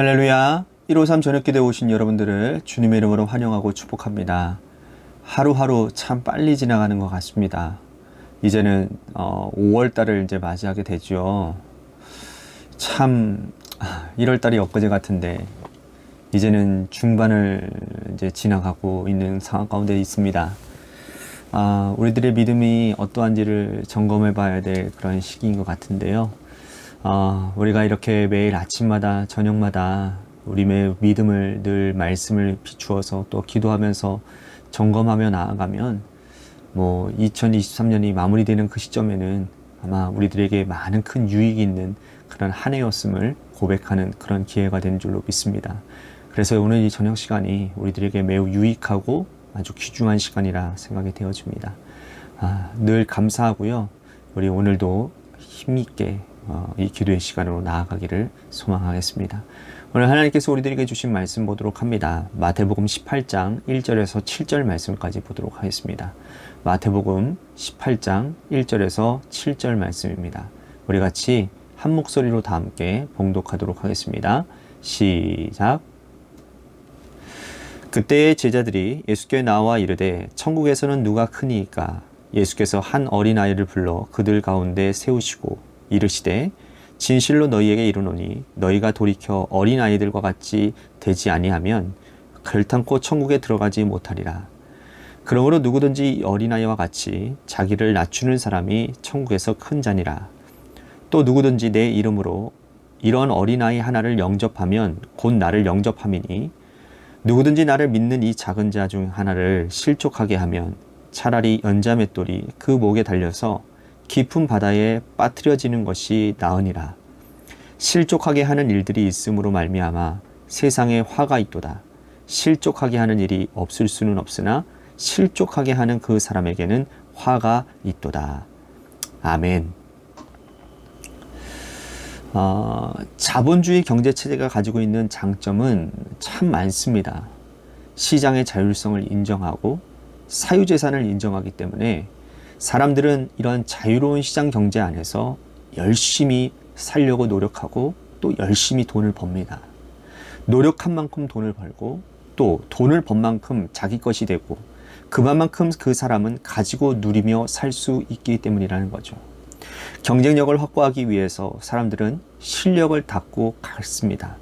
할렐루야. 153 저녁기도에 오신 여러분들을 주님의 이름으로 환영하고 축복합니다. 하루하루 참 빨리 지나가는 것 같습니다. 이제는 5월달을 이제 맞이하게 되죠. 참 1월달이 엊그제 같은데 이제는 중반을 이제 지나가고 있는 상황 가운데 있습니다. 우리들의 믿음이 어떠한지를 점검해 봐야 될 그런 시기인 것 같은데요. 우리가 이렇게 매일 아침마다 저녁마다 우리의 믿음을 늘 말씀을 비추어서 또 기도하면서 점검하며 나아가면 2023년이 마무리되는 그 시점에는 아마 우리들에게 많은 큰 유익이 있는 그런 한 해였음을 고백하는 그런 기회가 되는 줄로 믿습니다. 그래서 오늘 이 저녁 시간이 우리들에게 매우 유익하고 아주 귀중한 시간이라 생각이 되어집니다. 늘 감사하고요. 우리 오늘도 힘있게 이 기도의 시간으로 나아가기를 소망하겠습니다. 오늘 하나님께서 우리들에게 주신 말씀 보도록 합니다. 마태복음 18장 1절에서 7절 말씀까지 보도록 하겠습니다. 마태복음 18장 1절에서 7절 말씀입니다. 우리 같이 한 목소리로 다 함께 봉독하도록 하겠습니다. 시작. 그때의 제자들이 예수께 나와 이르되 천국에서는 누가 크니이까? 예수께서 한 어린아이를 불러 그들 가운데 세우시고 이르시되 진실로 너희에게 이르노니 너희가 돌이켜 어린아이들과 같이 되지 아니하면 결탄코 천국에 들어가지 못하리라. 그러므로 누구든지 어린아이와 같이 자기를 낮추는 사람이 천국에서 큰 자니라. 또 누구든지 내 이름으로 이런 어린아이 하나를 영접하면 곧 나를 영접함이니 누구든지 나를 믿는 이 작은 자 중 하나를 실족하게 하면 차라리 연자맷돌이 그 목에 달려서 깊은 바다에 빠뜨려지는 것이 나으니라. 실족하게 하는 일들이 있음으로 말미암아 세상에 화가 있도다. 실족하게 하는 일이 없을 수는 없으나 실족하게 하는 그 사람에게는 화가 있도다. 아멘. 자본주의 경제체제가 가지고 있는 장점은 참 많습니다. 시장의 자율성을 인정하고 사유재산을 인정하기 때문에 사람들은 이런 자유로운 시장 경제 안에서 열심히 살려고 노력하고 또 열심히 돈을 법니다. 노력한 만큼 돈을 벌고 또 돈을 번 만큼 자기 것이 되고 그만큼 그 사람은 가지고 누리며 살 수 있기 때문이라는 거죠. 경쟁력을 확보하기 위해서 사람들은 실력을 닦고 갔습니다.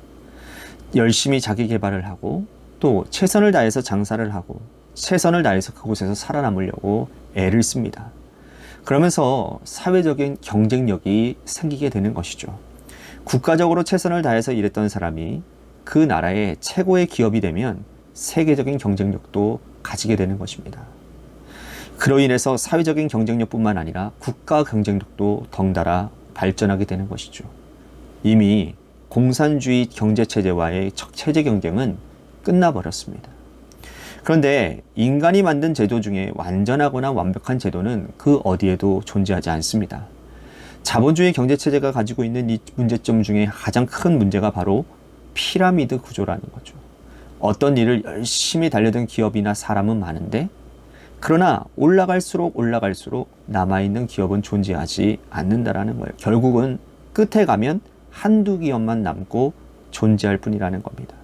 열심히 자기 개발을 하고 또 최선을 다해서 장사를 하고 최선을 다해서 그곳에서 살아남으려고 애를 씁니다. 그러면서 사회적인 경쟁력이 생기게 되는 것이죠. 국가적으로 최선을 다해서 일했던 사람이 그 나라의 최고의 기업이 되면 세계적인 경쟁력도 가지게 되는 것입니다. 그로 인해서 사회적인 경쟁력뿐만 아니라 국가 경쟁력도 덩달아 발전하게 되는 것이죠. 이미 공산주의 경제체제와의 체제 경쟁은 끝나버렸습니다. 그런데 인간이 만든 제도 중에 완전하거나 완벽한 제도는 그 어디에도 존재하지 않습니다. 자본주의 경제체제가 가지고 있는 이 문제점 중에 가장 큰 문제가 바로 피라미드 구조라는 거죠. 어떤 일을 열심히 달려든 기업이나 사람은 많은데 그러나 올라갈수록 남아있는 기업은 존재하지 않는다라는 거예요. 결국은 끝에 가면 한두 기업만 남고 존재할 뿐이라는 겁니다.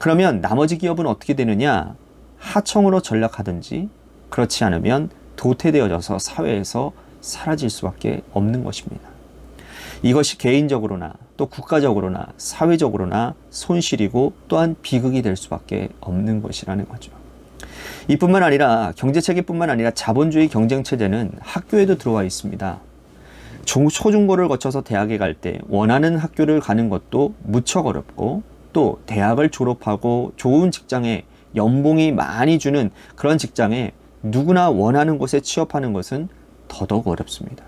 그러면 나머지 기업은 어떻게 되느냐? 하청으로 전락하든지 그렇지 않으면 도태되어져서 사회에서 사라질 수밖에 없는 것입니다. 이것이 개인적으로나 또 국가적으로나 사회적으로나 손실이고 또한 비극이 될 수밖에 없는 것이라는 거죠. 이뿐만 아니라 경제체계뿐만 아니라 자본주의 경쟁체제는 학교에도 들어와 있습니다. 초중고를 거쳐서 대학에 갈 때 원하는 학교를 가는 것도 무척 어렵고 또 대학을 졸업하고 좋은 직장에 연봉이 많이 주는 그런 직장에 누구나 원하는 곳에 취업하는 것은 더더욱 어렵습니다.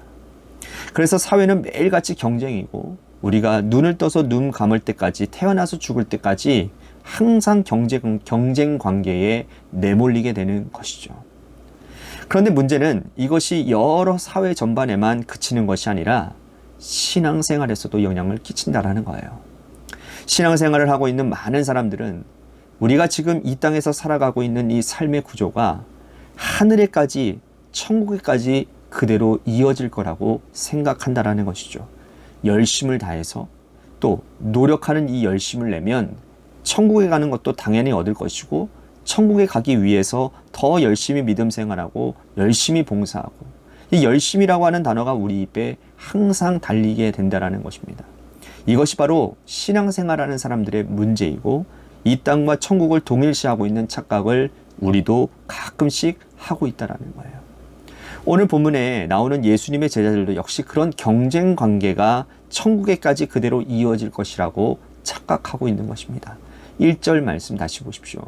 그래서 사회는 매일같이 경쟁이고 우리가 눈을 떠서 눈 감을 때까지 태어나서 죽을 때까지 항상 경쟁 관계에 내몰리게 되는 것이죠. 그런데 문제는 이것이 여러 사회 전반에만 그치는 것이 아니라 신앙생활에서도 영향을 끼친다라는 거예요. 신앙생활을 하고 있는 많은 사람들은 우리가 지금 이 땅에서 살아가고 있는 이 삶의 구조가 하늘에까지 천국에까지 그대로 이어질 거라고 생각한다라는 것이죠. 열심을 다해서 또 노력하는 이 열심을 내면 천국에 가는 것도 당연히 얻을 것이고 천국에 가기 위해서 더 열심히 믿음 생활하고 열심히 봉사하고 이 열심이라고 하는 단어가 우리 입에 항상 달리게 된다는 것입니다. 이것이 바로 신앙생활하는 사람들의 문제이고 이 땅과 천국을 동일시하고 있는 착각을 우리도 가끔씩 하고 있다는 거예요. 오늘 본문에 나오는 예수님의 제자들도 역시 그런 경쟁 관계가 천국에까지 그대로 이어질 것이라고 착각하고 있는 것입니다. 1절 말씀 다시 보십시오.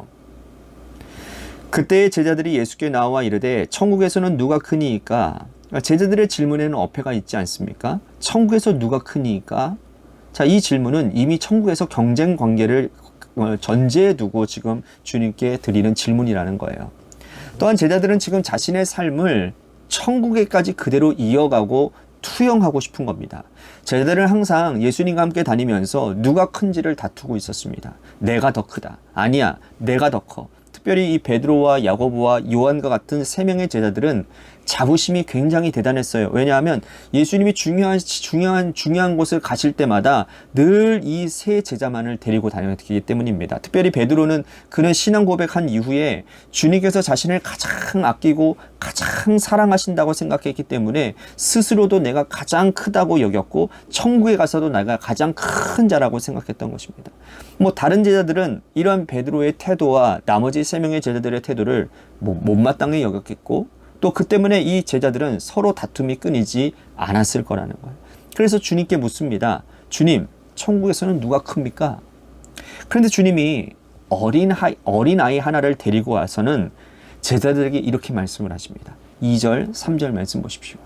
그때의 제자들이 예수께 나와 이르되 천국에서는 누가 크니이까? 제자들의 질문에는 어폐가 있지 않습니까? 천국에서 누가 크니이까? 자, 이 질문은 이미 천국에서 경쟁 관계를 전제에 두고 지금 주님께 드리는 질문이라는 거예요. 또한 제자들은 지금 자신의 삶을 천국에까지 그대로 이어가고 투영하고 싶은 겁니다. 제자들은 항상 예수님과 함께 다니면서 누가 큰지를 다투고 있었습니다. 내가 더 크다. 아니야, 내가 더 커. 특별히 이 베드로와 야고보와 요한과 같은 세 명의 제자들은 자부심이 굉장히 대단했어요. 왜냐하면 예수님이 중요한 곳을 가실 때마다 늘 이 세 제자만을 데리고 다녔기 때문입니다. 특별히 베드로는 그는 신앙 고백한 이후에 주님께서 자신을 가장 아끼고 가장 사랑하신다고 생각했기 때문에 스스로도 내가 가장 크다고 여겼고 천국에 가서도 내가 가장 큰 자라고 생각했던 것입니다. 다른 제자들은 이러한 베드로의 태도와 나머지 세 명의 제자들의 태도를 못마땅히 여겼겠고 또 그 때문에 이 제자들은 서로 다툼이 끊이지 않았을 거라는 거예요. 그래서 주님께 묻습니다. 주님, 천국에서는 누가 큽니까? 그런데 주님이 어린아이 하나를 데리고 와서는 제자들에게 이렇게 말씀을 하십니다. 2절, 3절 말씀 보십시오.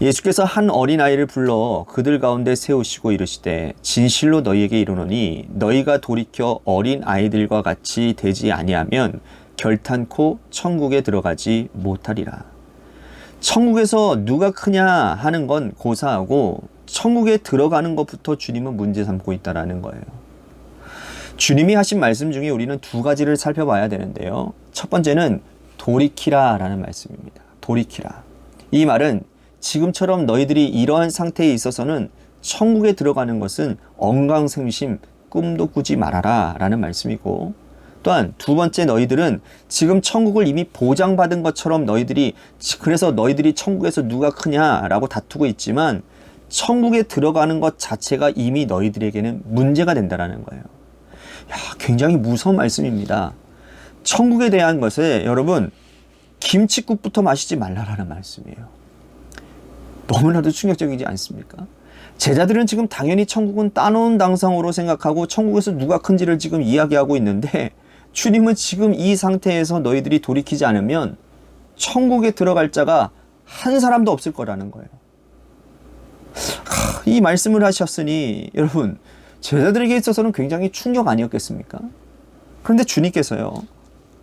예수께서 한 어린아이를 불러 그들 가운데 세우시고 이르시되 진실로 너희에게 이르노니 너희가 돌이켜 어린아이들과 같이 되지 아니하면 결탄코 천국에 들어가지 못하리라. 천국에서 누가 크냐 하는 건 고사하고 천국에 들어가는 것부터 주님은 문제 삼고 있다는 거예요. 주님이 하신 말씀 중에 우리는 두 가지를 살펴봐야 되는데요. 첫 번째는 돌이키라 라는 말씀입니다. 돌이키라. 이 말은 지금처럼 너희들이 이러한 상태에 있어서는 천국에 들어가는 것은 언강생심, 꿈도 꾸지 말아라 라는 말씀이고 또한 두 번째 너희들은 지금 천국을 이미 보장받은 것처럼 그래서 너희들이 천국에서 누가 크냐라고 다투고 있지만 천국에 들어가는 것 자체가 이미 너희들에게는 문제가 된다는 거예요. 굉장히 무서운 말씀입니다. 천국에 대한 것에 여러분 김칫국부터 마시지 말라라는 말씀이에요. 너무나도 충격적이지 않습니까? 제자들은 지금 당연히 천국은 따놓은 당상으로 생각하고 천국에서 누가 큰지를 지금 이야기하고 있는데 주님은 지금 이 상태에서 너희들이 돌이키지 않으면 천국에 들어갈 자가 한 사람도 없을 거라는 거예요. 이 말씀을 하셨으니 여러분 제자들에게 있어서는 굉장히 충격 아니었겠습니까? 그런데 주님께서요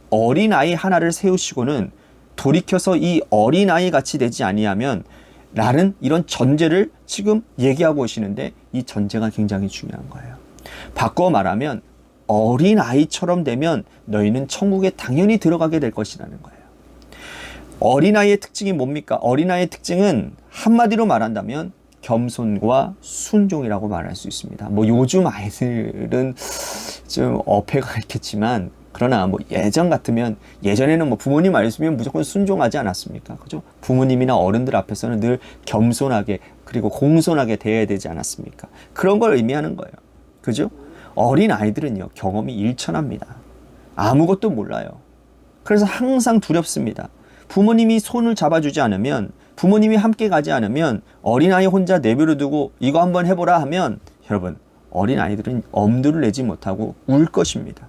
어린아이 하나를 세우시고는 돌이켜서 이 어린아이 같이 되지 아니하면 라는 이런 전제를 지금 얘기하고 오시는데 이 전제가 굉장히 중요한 거예요. 바꿔 말하면 어린아이처럼 되면 너희는 천국에 당연히 들어가게 될 것이라는 거예요. 어린아이의 특징이 뭡니까? 어린아이의 특징은 한마디로 말한다면 겸손과 순종이라고 말할 수 있습니다. 요즘 아이들은 좀 어폐가 있겠지만 그러나 예전 같으면 예전에는 부모님 말씀이면 무조건 순종하지 않았습니까? 그죠? 부모님이나 어른들 앞에서는 늘 겸손하게 그리고 공손하게 대해야 되지 않았습니까? 그런 걸 의미하는 거예요. 그죠? 어린 아이들은요 경험이 일천합니다. 아무것도 몰라요. 그래서 항상 두렵습니다. 부모님이 손을 잡아주지 않으면 부모님이 함께 가지 않으면 어린아이 혼자 내버려 두고 이거 한번 해보라 하면 여러분 어린아이들은 엄두를 내지 못하고 울 것입니다.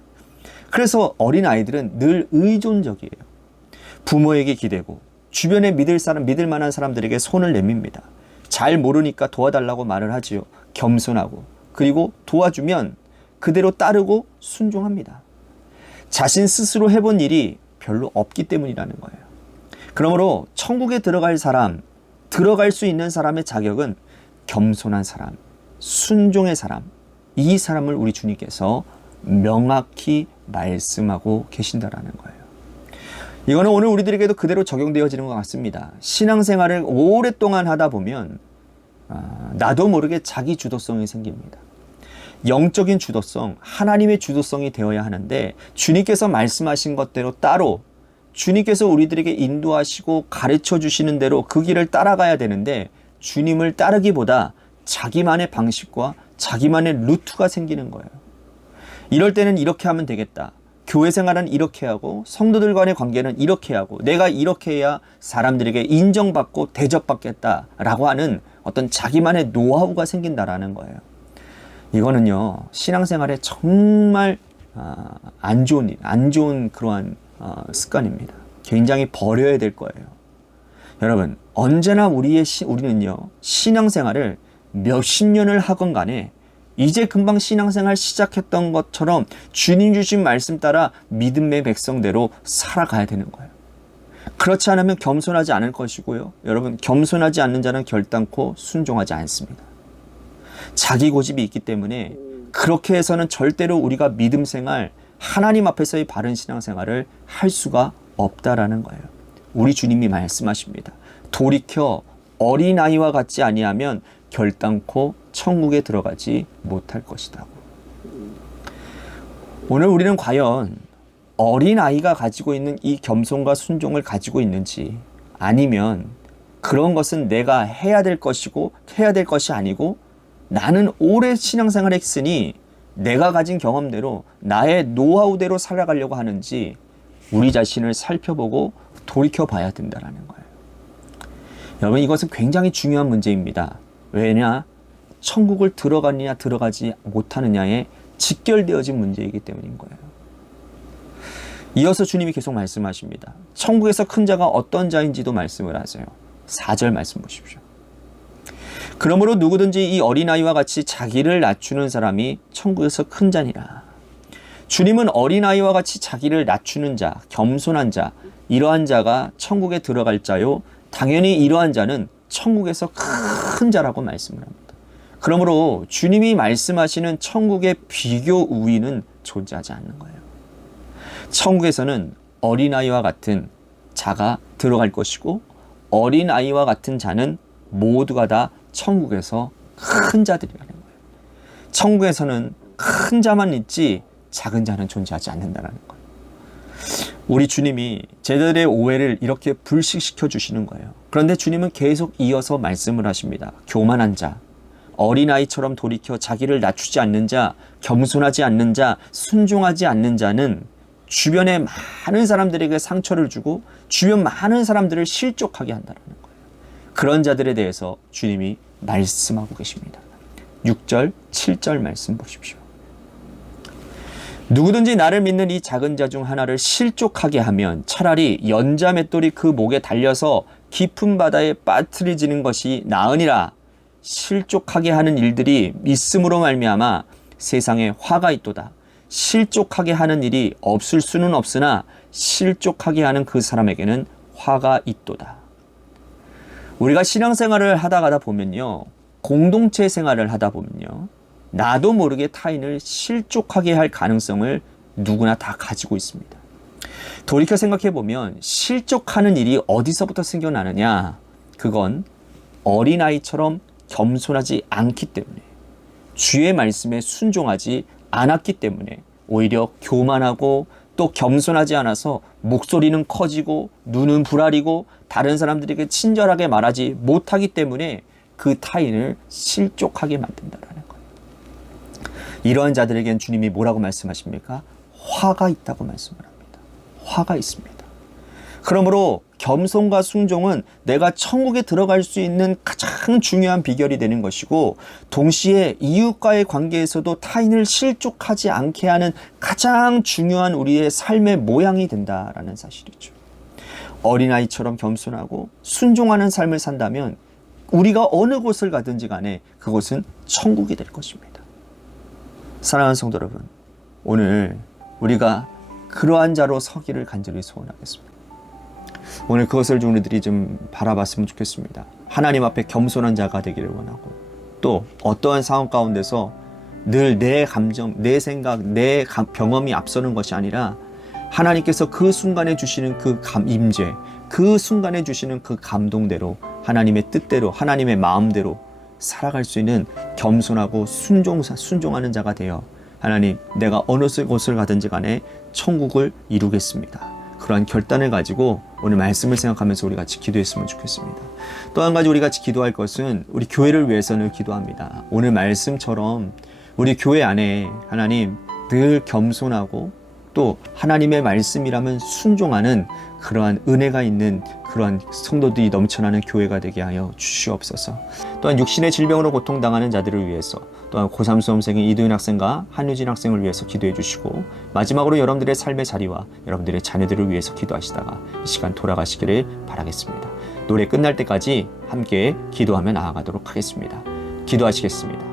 그래서 어린아이들은 늘 의존적이에요. 부모에게 기대고 주변에 믿을 만한 사람들에게 손을 내밉니다. 잘 모르니까 도와달라고 말을 하지요. 겸손하고 그리고 도와주면 그대로 따르고 순종합니다. 자신 스스로 해본 일이 별로 없기 때문이라는 거예요. 그러므로 천국에 들어갈 수 있는 사람의 자격은 겸손한 사람, 순종의 사람, 이 사람을 우리 주님께서 명확히 말씀하고 계신다라는 거예요. 이거는 오늘 우리들에게도 그대로 적용되어지는 것 같습니다. 신앙생활을 오랫동안 하다 보면 나도 모르게 자기 주도성이 생깁니다. 영적인 주도성, 하나님의 주도성이 되어야 하는데 주님께서 말씀하신 것대로 따로 주님께서 우리들에게 인도하시고 가르쳐 주시는 대로 그 길을 따라가야 되는데 주님을 따르기보다 자기만의 방식과 자기만의 루트가 생기는 거예요. 이럴 때는 이렇게 하면 되겠다. 교회 생활은 이렇게 하고 성도들 간의 관계는 이렇게 하고 내가 이렇게 해야 사람들에게 인정받고 대접받겠다라고 하는 어떤 자기만의 노하우가 생긴다라는 거예요. 이거는요, 신앙생활에 정말 안 좋은 그러한 습관입니다. 굉장히 버려야 될 거예요. 여러분, 언제나 우리는요, 신앙생활을 몇십 년을 하건 간에 이제 금방 신앙생활 시작했던 것처럼 주님 주신 말씀 따라 믿음의 백성대로 살아가야 되는 거예요. 그렇지 않으면 겸손하지 않을 것이고요. 여러분, 겸손하지 않는 자는 결단코 순종하지 않습니다. 자기 고집이 있기 때문에 그렇게 해서는 절대로 우리가 믿음 생활, 하나님 앞에서의 바른 신앙생활을 할 수가 없다라는 거예요. 우리 주님이 말씀하십니다. 돌이켜 어린아이와 같지 아니하면 결단코 천국에 들어가지 못할 것이다. 오늘 우리는 과연 어린아이가 가지고 있는 이 겸손과 순종을 가지고 있는지, 아니면 그런 것은 내가 해야 될 것이고 해야 될 것이 아니고 나는 오래 신앙생활을 했으니 내가 가진 경험대로 나의 노하우대로 살아가려고 하는지 우리 자신을 살펴보고 돌이켜봐야 된다는 거예요. 여러분, 이것은 굉장히 중요한 문제입니다. 왜냐? 천국을 들어가느냐 들어가지 못하느냐에 직결되어진 문제이기 때문인 거예요. 이어서 주님이 계속 말씀하십니다. 천국에서 큰 자가 어떤 자인지도 말씀을 하세요. 4절 말씀 보십시오. 그러므로 누구든지 이 어린아이와 같이 자기를 낮추는 사람이 천국에서 큰 자니라. 주님은 어린아이와 같이 자기를 낮추는 자, 겸손한 자, 이러한 자가 천국에 들어갈 자요, 당연히 이러한 자는 천국에서 큰 자라고 말씀을 합니다. 그러므로 주님이 말씀하시는 천국의 비교 우위는 존재하지 않는 거예요. 천국에서는 어린아이와 같은 자가 들어갈 것이고 어린아이와 같은 자는 모두가 다 천국에서 큰 자들이라는 거예요. 천국에서는 큰 자만 있지 작은 자는 존재하지 않는다는 거예요. 우리 주님이 제자들의 오해를 이렇게 불식시켜 주시는 거예요. 그런데 주님은 계속 이어서 말씀을 하십니다. 교만한 자, 어린아이처럼 돌이켜 자기를 낮추지 않는 자, 겸손하지 않는 자, 순종하지 않는 자는 주변에 많은 사람들에게 상처를 주고 주변 많은 사람들을 실족하게 한다는 거예요. 그런 자들에 대해서 주님이 말씀하고 계십니다. 6절, 7절 말씀 보십시오. 누구든지 나를 믿는 이 작은 자 중 하나를 실족하게 하면 차라리 연자 맷돌이 그 목에 달려서 깊은 바다에 빠뜨려지는 것이 나으니라. 실족하게 하는 일들이 믿음으로 말미암아 세상에 화가 있도다. 실족하게 하는 일이 없을 수는 없으나 실족하게 하는 그 사람에게는 화가 있도다. 우리가 신앙생활을 하다 가다 보면요, 공동체 생활을 하다 보면요, 나도 모르게 타인을 실족하게 할 가능성을 누구나 다 가지고 있습니다. 돌이켜 생각해 보면 실족하는 일이 어디서부터 생겨나느냐? 그건 어린아이처럼 겸손하지 않기 때문에, 주의 말씀에 순종하지 않았기 때문에 오히려 교만하고 또 겸손하지 않아서 목소리는 커지고 눈은 부라리고 다른 사람들에게 친절하게 말하지 못하기 때문에 그 타인을 실족하게 만든다는 거예요. 이러한 자들에겐 주님이 뭐라고 말씀하십니까? 화가 있다고 말씀을 합니다. 화가 있습니다. 그러므로 겸손과 순종은 내가 천국에 들어갈 수 있는 가장 중요한 비결이 되는 것이고, 동시에 이웃과의 관계에서도 타인을 실족하지 않게 하는 가장 중요한 우리의 삶의 모양이 된다라는 사실이죠. 어린아이처럼 겸손하고 순종하는 삶을 산다면 우리가 어느 곳을 가든지 간에 그곳은 천국이 될 것입니다. 사랑하는 성도 여러분, 오늘 우리가 그러한 자로 서기를 간절히 소원하겠습니다. 오늘 그것을 우리들이 좀 바라봤으면 좋겠습니다. 하나님 앞에 겸손한 자가 되기를 원하고, 또 어떠한 상황 가운데서 늘 내 감정, 내 생각, 내 경험이 앞서는 것이 아니라 하나님께서 그 순간에 주시는 그 임재, 그 순간에 주시는 그 감동대로, 하나님의 뜻대로, 하나님의 마음대로 살아갈 수 있는 겸손하고 순종하는 자가 되어 하나님, 내가 어느 곳을 가든지 간에 천국을 이루겠습니다. 그러한 결단을 가지고 오늘 말씀을 생각하면서 우리 같이 기도했으면 좋겠습니다. 또 한 가지 우리 같이 기도할 것은 우리 교회를 위해서는 기도합니다. 오늘 말씀처럼 우리 교회 안에 하나님 늘 겸손하고 또 하나님의 말씀이라면 순종하는 그러한 은혜가 있는 그러한 성도들이 넘쳐나는 교회가 되게 하여 주시옵소서. 또한 육신의 질병으로 고통당하는 자들을 위해서, 또한 고3 수험생인 이도윤 학생과 한유진 학생을 위해서 기도해 주시고, 마지막으로 여러분들의 삶의 자리와 여러분들의 자녀들을 위해서 기도하시다가 이 시간 돌아가시기를 바라겠습니다. 노래 끝날 때까지 함께 기도하며 나아가도록 하겠습니다. 기도하시겠습니다.